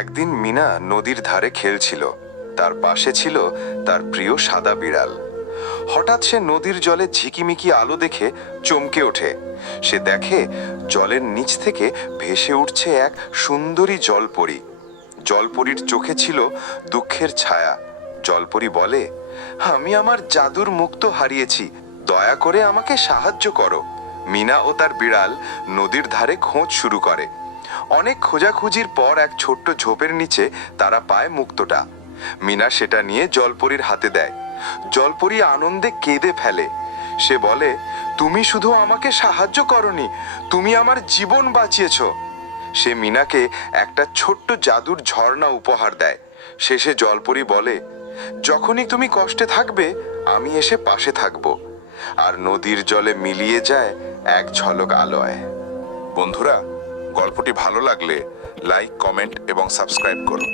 একদিন মিনা নদীর ধারে খেলছিল। তার পাশে ছিল তার প্রিয় সাদা বিড়াল। হঠাৎ সে নদীর জলে ঝিকিমিকি আলো দেখে চমকে ওঠে। সে দেখে জলের নিচ থেকে ভেসে উঠছে এক সুন্দরী জলপরী। জলপরীর চোখে ছিল দুঃখের ছায়া। জলপরী বলে, আমি আমার জাদুর মুক্তো হারিয়েছি, দয়া করে আমাকে সাহায্য করো। মিনা ও তার বিড়াল নদীর ধারে খোঁজ শুরু করে। অনেক খোঁজাখুঁজির পর এক ছোট্ট ঝোপের নিচে তারা পায় মুক্তোটা। মিনা সেটা নিয়ে জলপরীর হাতে দেয়। জলপরী আনন্দে কেঁদে ফেলে। সে বলে, তুমি শুধু আমাকে সাহায্য করনি, তুমি আমার জীবন বাঁচিয়েছ। সে মিনাকে একটা ছোট্ট জাদুর ঝর্ণা উপহার দেয়। শেষে জলপরী বলে, যখনই তুমি কষ্টে থাকবে আমি এসে পাশে থাকব। আর নদীর জলে মিলিয়ে যায় এক ঝলক আলোয়। বন্ধুরা, গল্পটি ভালো লাগলে লাইক, কমেন্ট এবং সাবস্ক্রাইব করুন।